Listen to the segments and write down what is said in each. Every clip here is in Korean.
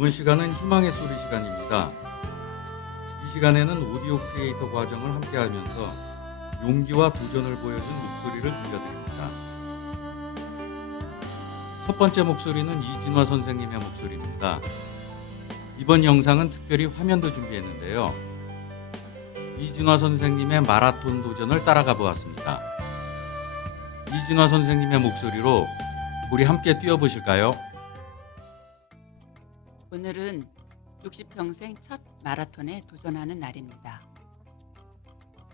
이번 시간은 희망의 소리 시간입니다. 이 시간에는 오디오 크리에이터 과정을 함께 하면서 용기와 도전을 보여준 목소리를 들려드립니다. 첫 번째 목소리는 이진화 선생님의 목소리입니다. 이번 영상은 특별히 화면도 준비했는데요. 이진화 선생님의 마라톤 도전을 따라가 보았습니다. 이진화 선생님의 목소리로 우리 함께 뛰어보실까요? 오늘은 60평생 첫 마라톤에 도전하는 날입니다.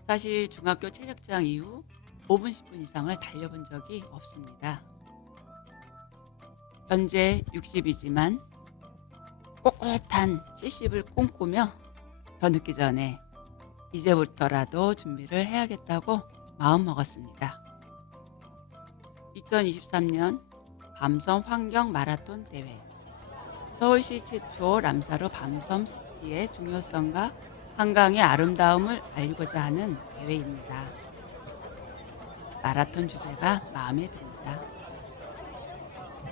사실 중학교 체력장 이후 5분 10분 이상을 달려본 적이 없습니다. 현재 60이지만 꼿꼿한 70을 꿈꾸며 더 늦기 전에 이제부터라도 준비를 해야겠다고 마음먹었습니다. 2023년 밤섬 환경 마라톤 대회 서울시 최초 람사르 밤섬 습지의 중요성과 한강의 아름다움을 알리고자 하는 대회입니다. 마라톤 주제가 마음에 듭니다.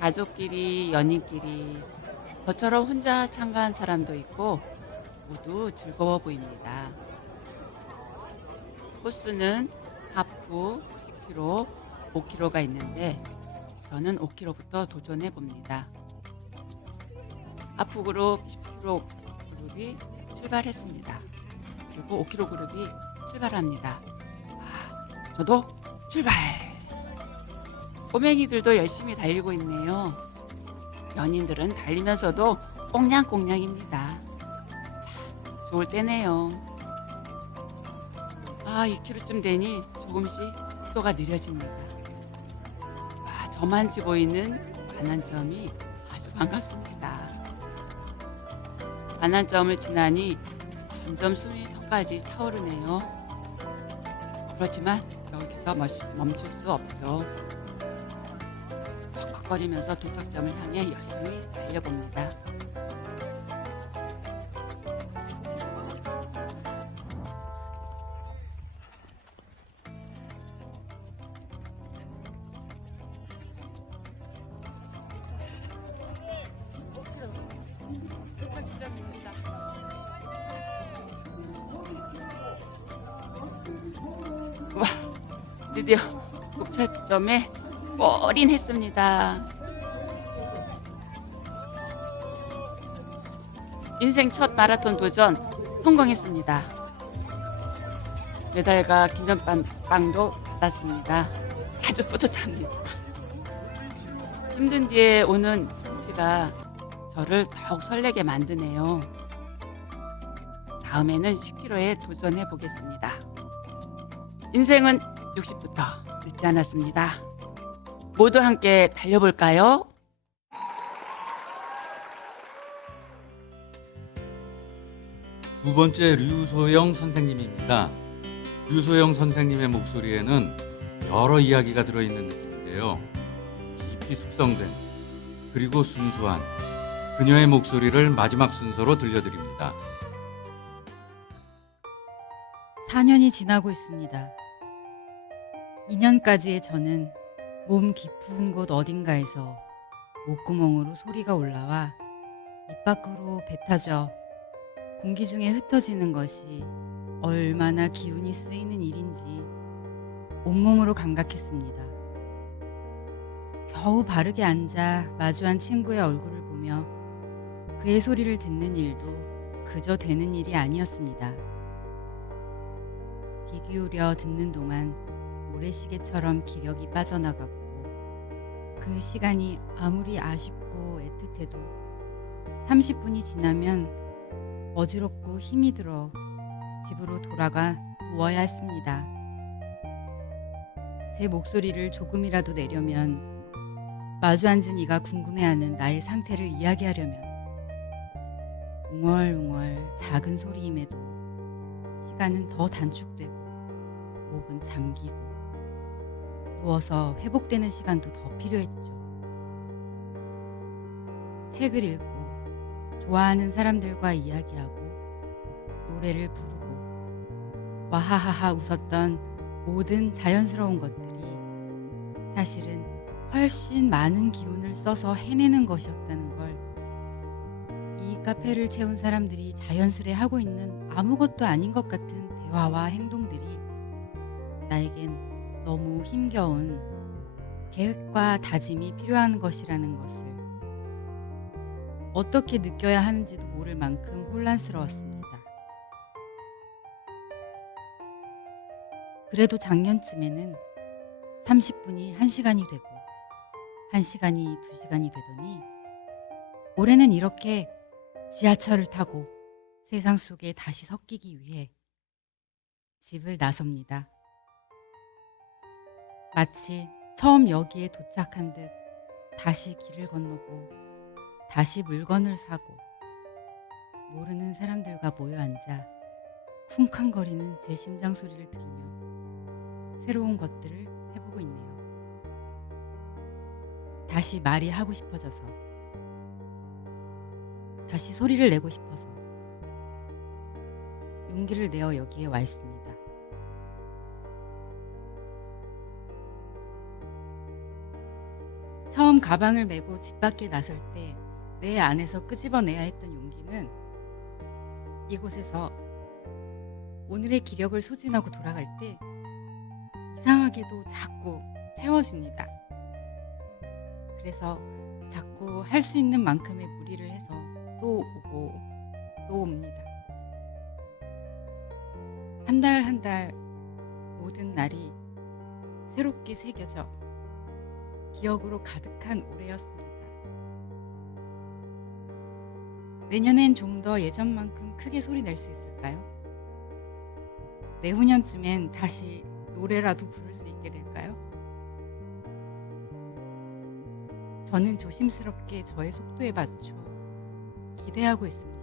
가족끼리, 연인끼리, 저처럼 혼자 참가한 사람도 있고 모두 즐거워 보입니다. 코스는 하프 10km, 5km가 있는데 저는 5km부터 도전해 봅니다. 하프 그룹 10km 그룹이 출발했습니다. 그리고 5km 그룹이 출발합니다. 아, 저도 출발! 꼬맹이들도 열심히 달리고 있네요. 연인들은 달리면서도 꽁냥꽁냥입니다. 참, 좋을 때네요. 아, 2km쯤 되니 조금씩 속도가 느려집니다. 와, 저만치 보이는 반환점이 아주 반갑습니다. 반환점을 지나니 점점 숨이 턱까지 차오르네요. 그렇지만 여기서 멈- 멈출 수 없죠. 헉헉거리면서 도착점을 향해 열심히 달려봅니다. 와, 드디어 목차점에 올인했습니다. 인생 첫 마라톤 도전 성공했습니다. 메달과 기념빵도 받았습니다. 아주 뿌듯합니다. 힘든 뒤에 오는 성취가 저를 더욱 설레게 만드네요. 다음에는 10km에 도전해 보겠습니다. 인생은 60부터 늦지 않았습니다. 모두 함께 달려볼까요? 두 번째 류소영 선생님입니다. 류소영 선생님의 목소리에는 여러 이야기가 들어있는 느낌인데요. 깊이 숙성된 그리고 순수한 그녀의 목소리를 마지막 순서로 들려드립니다. 4년이 지나고 있습니다. 2년까지의 저는 몸 깊은 곳 어딘가에서 목구멍으로 소리가 올라와 입 밖으로 뱉어져 공기 중에 흩어지는 것이 얼마나 기운이 쓰이는 일인지 온몸으로 감각했습니다. 겨우 바르게 앉아 마주한 친구의 얼굴을 보며 그의 소리를 듣는 일도 그저 되는 일이 아니었습니다. 귀 기울여 듣는 동안 모래시계처럼 기력이 빠져나갔고 그 시간이 아무리 아쉽고 애틋해도 30분이 지나면 어지럽고 힘이 들어 집으로 돌아가 누워야 했습니다. 제 목소리를 조금이라도 내려면 마주 앉은 이가 궁금해하는 나의 상태를 이야기하려면 웅얼웅얼 작은 소리임에도 시간은 더 단축되고 목은 잠기고 누워서 회복되는 시간도 더 필요했죠. 책을 읽고 좋아하는 사람들과 이야기하고 노래를 부르고 와하하하 웃었던 모든 자연스러운 것들이 사실은 훨씬 많은 기운을 써서 해내는 것이었다는 걸 카페를 채운 사람들이 자연스레 하고 있는 아무것도 아닌 것 같은 대화와 행동들이 나에겐 너무 힘겨운 계획과 다짐이 필요한 것이라는 것을 어떻게 느껴야 하는지도 모를 만큼 혼란스러웠습니다. 그래도 작년쯤에는 30분이 1시간이 되고 1시간이 2시간이 되더니 올해는 이렇게 지하철을 타고 세상 속에 다시 섞이기 위해 집을 나섭니다. 마치 처음 여기에 도착한 듯 다시 길을 건너고 다시 물건을 사고 모르는 사람들과 모여 앉아 쿵쾅거리는 제 심장 소리를 들으며 새로운 것들을 해보고 있네요. 다시 말이 하고 싶어져서 다시 소리를 내고 싶어서 용기를 내어 여기에 와 있습니다. 처음 가방을 메고 집 밖에 나설 때 내 안에서 끄집어내야 했던 용기는 이곳에서 오늘의 기력을 소진하고 돌아갈 때 이상하게도 자꾸 채워집니다. 그래서 자꾸 할 수 있는 만큼의 무리를 해서 또 오고 또 옵니다. 한 달 한 달 모든 날이 새롭게 새겨져 기억으로 가득한 올해였습니다. 내년엔 좀 더 예전만큼 크게 소리 낼 수 있을까요? 내후년쯤엔 다시 노래라도 부를 수 있게 될까요? 저는 조심스럽게 저의 속도에 맞춰 기대하고 있습니다.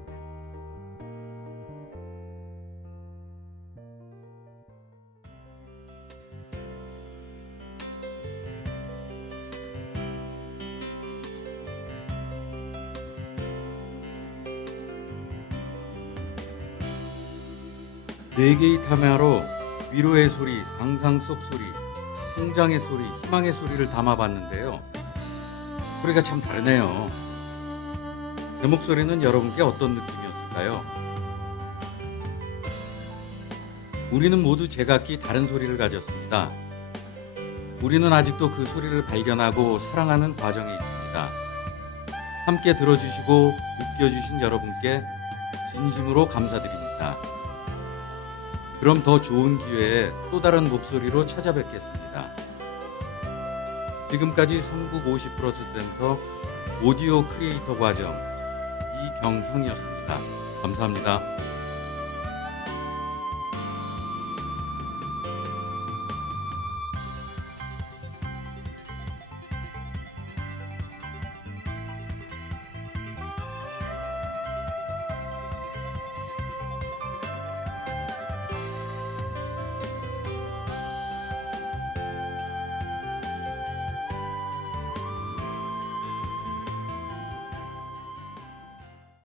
네 개의 타마로 위로의 소리, 상상 속 소리, 성장의 소리, 희망의 소리를 담아봤는데요. 소리가 참 다르네요. 제 목소리는 여러분께 어떤 느낌이었을까요? 우리는 모두 제각기 다른 소리를 가졌습니다. 우리는 아직도 그 소리를 발견하고 사랑하는 과정에 있습니다. 함께 들어주시고 느껴주신 여러분께 진심으로 감사드립니다. 그럼 더 좋은 기회에 또 다른 목소리로 찾아뵙겠습니다. 지금까지 성북 50 플러스 센터 오디오 크리에이터 과정 이경형이었습니다. 감사합니다.